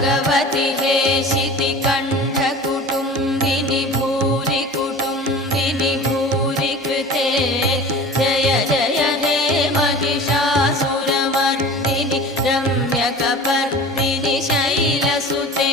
भगवति हे शितिकण्ठकुटुम्बिनि भूरि कुटुम्बिनि भूरि कृते जय जय हे महिषासुरमर्दिनि रम्यकपर्दिनि शैलसुते